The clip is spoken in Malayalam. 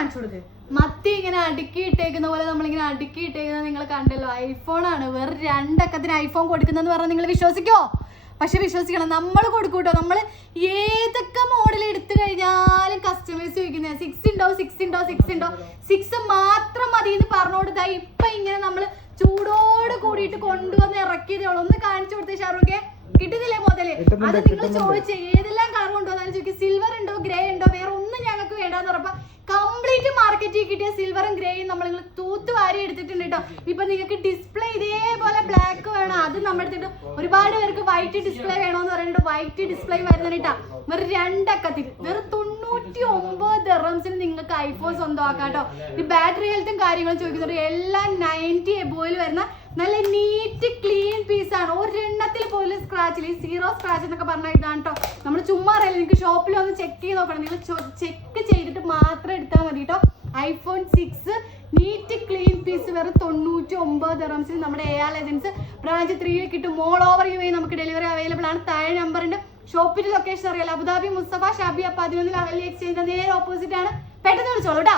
കാണിച്ചു കൊടുക്ക്. മത്തി ഇങ്ങനെ അടുക്കിയിട്ടേക്കുന്ന പോലെ നമ്മളിങ്ങനെ അടുക്കിയിട്ടേക്കുന്നത് നിങ്ങൾ കണ്ടല്ലോ. ഐഫോണാണ്. വെറും 2 അക്കത്തിന് ഐഫോൺ കൊടുക്കുന്നതെന്ന് പറഞ്ഞാൽ നിങ്ങൾ വിശ്വസിക്കോ? പക്ഷെ വിശ്വസിക്കണം, നമ്മൾ കൊടുക്കൂട്ടോ. നമ്മൾ ഏതൊക്കെ മോഡൽ എടുത്തു കഴിഞ്ഞാലും കസ്റ്റമേഴ്സ് ചോദിക്കുന്നത് 6 ഉണ്ടോ 6 ഉണ്ടോ 6 ഉണ്ടോ 6 മാത്രം മതി എന്ന് പറഞ്ഞു കൊടുത്താൽ ഇപ്പൊ ഇങ്ങനെ നമ്മൾ ചൂടോട് കൂടിയിട്ട് കൊണ്ടുവന്ന് ഇറക്കിയതേ ഉള്ളൂ. ഒന്ന് കാണിച്ചു കൊടുത്തേ ഷാറൂഖെ. കിട്ടുന്നില്ലേ മുതല്? അത് നിങ്ങൾ ചോദിച്ചേ ഏതെല്ലാം കളർ ഉണ്ടോ എന്നാലും ചോദിക്കും. സിൽവർ ഉണ്ടോ ഗ്രേ ഉണ്ടോ വേറെ ഒന്നും ഞങ്ങൾക്ക് വേണ്ടാന്ന് പറഞ്ഞപ്പോ കംപ്ലീറ്റ് മാർക്കറ്റിൽ കിട്ടിയ സിൽവറും ഗ്രേയും നമ്മൾ തൂത്ത് വാരി എടുത്തിട്ടുണ്ട് കേട്ടോ. ഇപ്പൊ നിങ്ങൾക്ക് ഡിസ്പ്ലേ ഇതേപോലെ ബ്ലാക്ക് വേണം, അത് നമ്മൾ എടുത്തിട്ട് ഒരുപാട് പേർക്ക് വൈറ്റ് ഡിസ്പ്ലേ വേണോന്ന് പറഞ്ഞിട്ട് വൈറ്റ് ഡിസ്പ്ലേ വരുന്നത് കേട്ടാ. വെറും 2 അക്കത്തിൽ വെറും 99 ദിർഹംസിന് നിങ്ങൾക്ക് ഐഫോൺ സ്വന്തമാക്കാം കേട്ടോ. ഈ ബാറ്ററി ഹെൽത്തും കാര്യങ്ങളും ചോദിക്കുന്നുണ്ട്. എല്ലാം 90 എബോയിൽ വരുന്ന നല്ല നീറ്റ് ക്ലീൻ പീസാണ്. ഒരെണ്ണത്തിൽ പോലും സ്ക്രാച്ചിൽ ഈ 0 സ്ക്രാച്ച് എന്നൊക്കെ പറഞ്ഞാൽ ഇതാണ് കേട്ടോ. നമ്മൾ ചുമ്മാ അറിയില്ല, നിങ്ങൾക്ക് ഷോപ്പിൽ ഒന്ന് ചെക്ക് ചെയ്ത് നോക്കണം. നിങ്ങൾ ചെക്ക് ചെയ്തിട്ട് മാത്രം എടുത്താൽ മതി കേട്ടോ. ഐഫോൺ 6 നീറ്റ് ക്ലീൻ പീസ് വെറും 99 ദിർഹംസിന് നമ്മുടെ AR ലെജൻസ് ബ്രാഞ്ച് 3 കിട്ടും. ഓൾ ഓവർ UAE നമുക്ക് ഡെലിവറി അവൈലബിൾ ആണ്. താഴെ നമ്പർ ഉണ്ട്. ഷോപ്പിന്റെ ലൊക്കേഷൻ അറിയാലോ, അബുദാബി മുസ്തഫ ഷാബിയ 11 അലി എക്സ്ചേഞ്ച് നേരെ ഓപ്പോസിറ്റ് ആണ്. പെട്ടെന്ന് വിളിച്ചോളൂ കേട്ടോ.